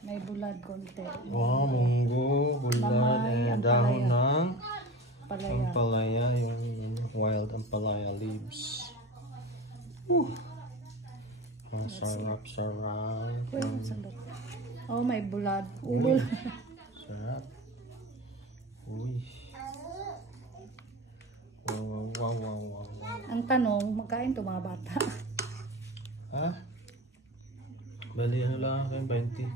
May bulad konti. Wow, munggo, bulad, dahon ng Palaya. ampalaya, yung wild ampalaya leaves. Ang sarap-sarap. Oh, may bulad. Ulol. Sarap. Uy. Wow. Ang tanong, magkain to mga bata? Ha? Bali, ano lang kayo, 20.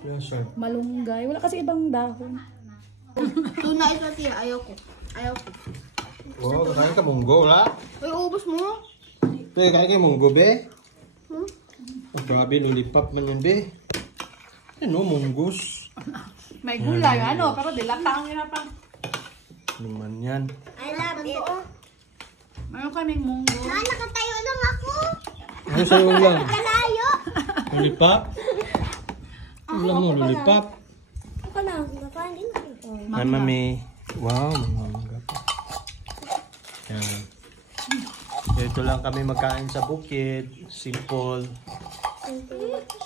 Yes, sir. Malunggay. Wala kasi ibang dahon. Tuna ito, tiya. Ayaw ko. Oh, kakain ka munggo, wala? Uy, ubos mo. Be, kakain ka munggo, be? Oh, grabe, lulipap man yan, be. Ano, munggos? May gulay, ano, pero dilata ang hirapang. Ano man yan? I love it. Mayroon kaming munggo. Nakatayo lang ako. Ano sa'yo lang? Kalayo. Lulipap? Alam mo, lulipap. Ako na. Nakain din ito. Ay, mami. Wow, mamangga pa. Yan. Ito lang kami magkain sa bukid. Simple.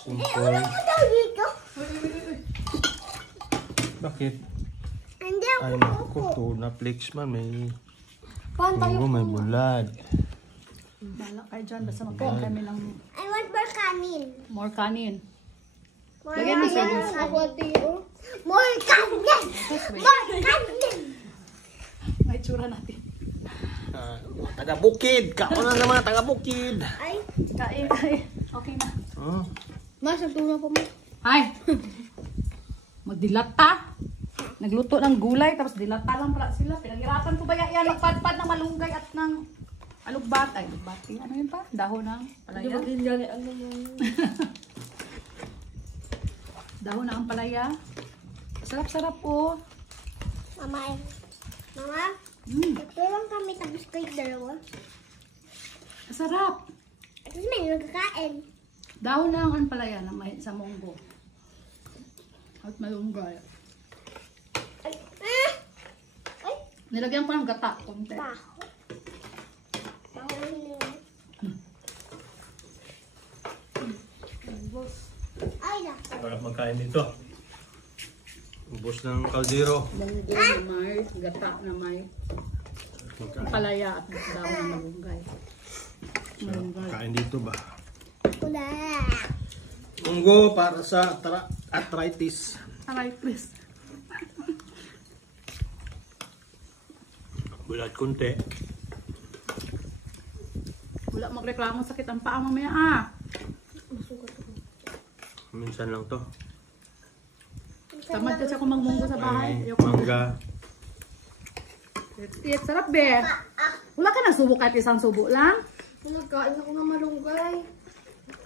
Simple. Dito. Bakit? Hindi ako. Ay, naku, tuna flakes man. May munggo, may bulad. Bala kayo dyan, basta magkain kami ng I want more kanin. more kanin. More Lagyan mo sa Ako, tiyo. More kanin. More kanin. May tsura natin. Taga-bukid! Kako na naman, taga-bukid! Ay. Kain. Okay na. Oh. Mas, nagtuna po mo. Ay! Magdilata. Nagluto ng gulay, tapos dilata lang pala sila. Pinaghirapan ko ba yan? Nagpadpad ng malunggay at ng alugbat. Ay, alugbati. Ano yun pa? Dahon ng palaya. Dahon ng palaya. Sarap-sarap po. Mama, Mama, tulong kami tapos kayo dalawa. Sarap. Tapos may nagkakain. Dahon ng palaya na may sa munggo. At malunggay. Ay. Ay. Nilagyan ko ng gata. Konti. Baho. Baho na yun. Ay, naku. Sarap magkain dito. Ubos ng kaldero. Munggo na may gata na may palaya at dahon ng malunggay. Malunggay. Kain dito ba? Wala. Munggo para sa arthritis. Aray, please. Bulad kunti. Wala magreklamo sakit ang paa mamaya ah. Minsan lang to. Tamad kasi ako magmunggo sa bahay. Ay, Ayoko. mangga. Sarap be. Wala ka nang subo kahit isang subo lang. Nagkain ako ng malunggay.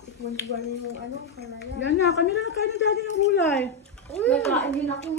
Tikman ko ba yung ano, kalaya? Yan na, kanila na kain na dati ng gulay. Nagkain din ako